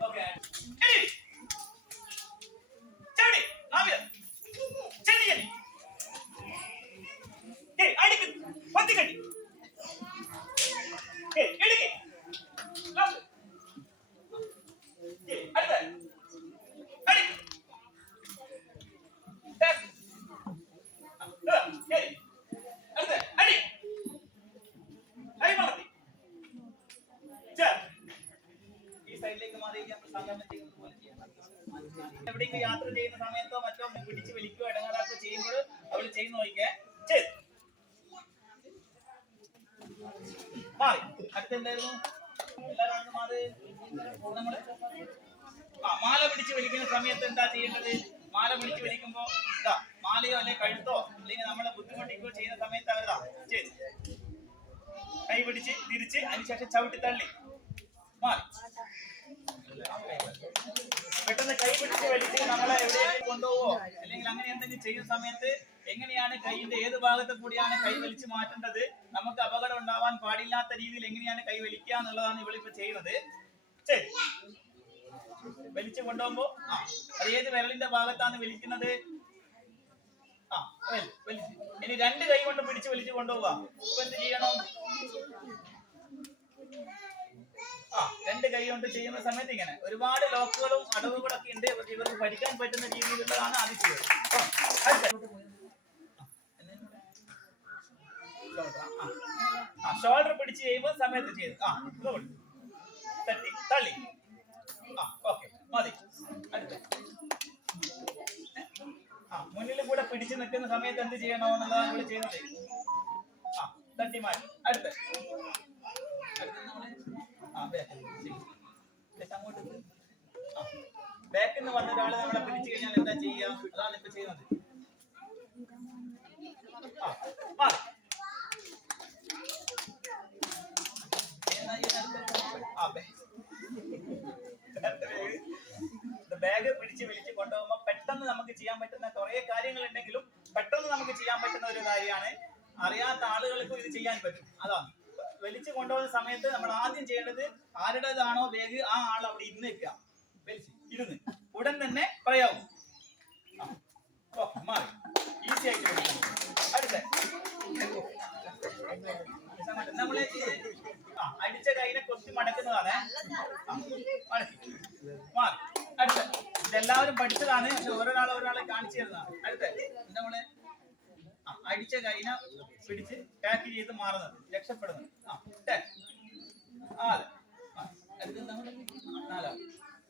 Okay എവിടെയെങ്കിലും യാത്ര ചെയ്യുന്ന സമയത്തോ മറ്റോ പിടിച്ച് വിളിക്കുക ഇടങ്ങാറാക്കുകയോ ചെയ്യുമ്പോൾ അവൾ ചെയ്ത് നോക്കിക്കേ. എല്ലാവരും മാല പിടിച്ച് വലിക്കുന്ന സമയത്ത് എന്താ ചെയ്യേണ്ടത്? മാല പിടിച്ച് വലിക്കുമ്പോ ഇതാ മാലയോ അല്ലെ കഴുത്തോ അല്ലെങ്കിൽ നമ്മളെ ബുദ്ധിമുട്ടിക്കുകയോ ചെയ്യുന്ന സമയത്ത് അവരതാ ശരി കൈ പിടിച്ച് തിരിച്ച് അതിനുശേഷം ചവിട്ടി തള്ളി. മാറി. പെട്ടെന്ന് കൈ പിടിച്ച് വലിച്ച് നമ്മളെ എവിടെയെങ്കിലും കൊണ്ടുപോവോ? അല്ലെങ്കിൽ അങ്ങനെ എന്തെങ്കിലും ചെയ്യുന്ന സമയത്ത് എങ്ങനെയാണ് കൈയിന്റെ ഏത് ഭാഗത്ത് കൂടിയാണ് കൈ വലിച്ചു മാറ്റേണ്ടത്? നമുക്ക് അപകടം ഉണ്ടാവാൻ പാടില്ലാത്ത രീതിയിൽ എങ്ങനെയാണ് കൈ വലിക്കുക എന്നുള്ളതാണ് ഇവളിപ്പോ ചെയ്യുന്നത്. വലിച്ചു കൊണ്ടുപോകുമ്പോ ആ അത് ഏത് വിരലിന്റെ ഭാഗത്താണ് വലിക്കുന്നത്? ആ വലിച്ചു. ഇനി രണ്ട് കൈ കൊണ്ട് പിടിച്ച് വലിച്ചു കൊണ്ടുപോവാ ഇപ്പൊ എന്ത് ചെയ്യണം? രണ്ട് കൈ കൊണ്ട് ചെയ്യുന്ന സമയത്ത് ഇങ്ങനെ ഒരുപാട് ലോക്കുകളും അടവുകളൊക്കെ ഉണ്ട്. ഇവർക്ക് പഠിക്കാൻ പറ്റുന്ന രീതിയിലുള്ളതാണ് ആദ്യം ചെയ്യുന്നത് ഷോൾഡർ പിടിച്ച് ചെയ്യുമ്പോൾ സമയത്ത് ചെയ്ത്. ആ. തട്ടി തള്ളി. ആ മതി. ആ മുന്നിൽ കൂടെ പിടിച്ചു നിൽക്കുന്ന സമയത്ത് എന്ത് ചെയ്യണോ എന്നുള്ളതാണ് ഇവിടെ ചെയ്യുന്നത്. ആ തട്ടി മാറ്റി. അടുത്ത്. അടുത്ത് നമ്മൾ ബാക്കിൽ നിന്ന് വന്ന ഒരാൾ നമ്മളെ പിടിച്ചു കഴിഞ്ഞാൽ എന്താ ചെയ്യുക അതാണ് ഇപ്പൊ ചെയ്യുന്നത്. ബാഗ് പിടിച്ച് വിളിച്ച് കൊണ്ടുപോകുമ്പോ പെട്ടെന്ന് നമുക്ക് ചെയ്യാൻ പറ്റുന്ന കുറെ കാര്യങ്ങൾ ഉണ്ടെങ്കിലും പെട്ടെന്ന് നമുക്ക് ചെയ്യാൻ പറ്റുന്ന ഒരു കാര്യമാണ് അറിയാത്ത ആളുകൾക്കും ഇത് ചെയ്യാൻ പറ്റും. അതാണ്. വലിച്ചു കൊണ്ടുപോകുന്ന സമയത്ത് നമ്മൾ ആദ്യം ചെയ്യേണ്ടത് ആരുടേതാണോ ബാഗ് ആ ആൾ അവിടെ ഇരുന്ന് വെക്കുക. ഇരുന്ന്. ഉടൻ തന്നെ പറയാവും മാറി. ഈസി ആയിട്ട്. അടുത്ത നമ്മൾ അടിച്ച കൈനെ കൊത്തി മടക്കുന്നതാണ്. മാറി. അടുത്ത ഇതെല്ലാവരും പഠിച്ചതാണ്. പക്ഷെ ഓരോരാൾ ഒരാളെ കാണിച്ചു തരുന്നതാണ്. അടുത്ത നമ്മൾ അടിച്ച കൈനെ പിടിച്ച് ടാക്ക് ചെയ്ത് മാറുന്നത്. രക്ഷപ്പെടുന്നത്. നാലാം.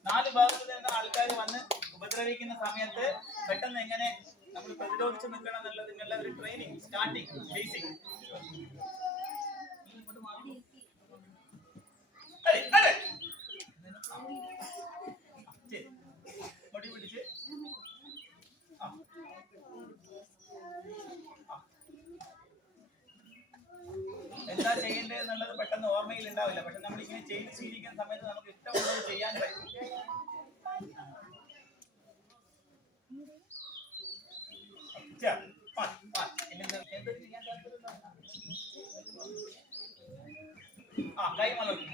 നാല്. ഭാഗത്ത് നിന്ന് ആൾക്കാർ വന്ന് ഉപദ്രവിക്കുന്ന സമയത്ത് പെട്ടെന്ന് എങ്ങനെ നമ്മൾ പ്രതിരോധിച്ച് നിൽക്കണം എന്നുള്ളതിനുള്ള ഒരു ട്രെയിനിങ് സ്റ്റാർട്ടിങ് ബേസിക് അതെ ശരി. മുടി പിടിച്ച് ആ. ആ. എന്താ ചെയ്യേണ്ടത് എന്നുള്ളത് പെട്ടെന്ന് ഓർമ്മയിൽ ഉണ്ടാവില്ല പക്ഷെ നമ്മൾ ഇങ്ങനെ ചെയ്ത് ശീലിക്കുന്ന സമയത്ത് നമുക്ക് ഇഷ്ടമുള്ളത് ചെയ്യാൻ ചെയ്യാൻ ആ കൈ മലർത്തി.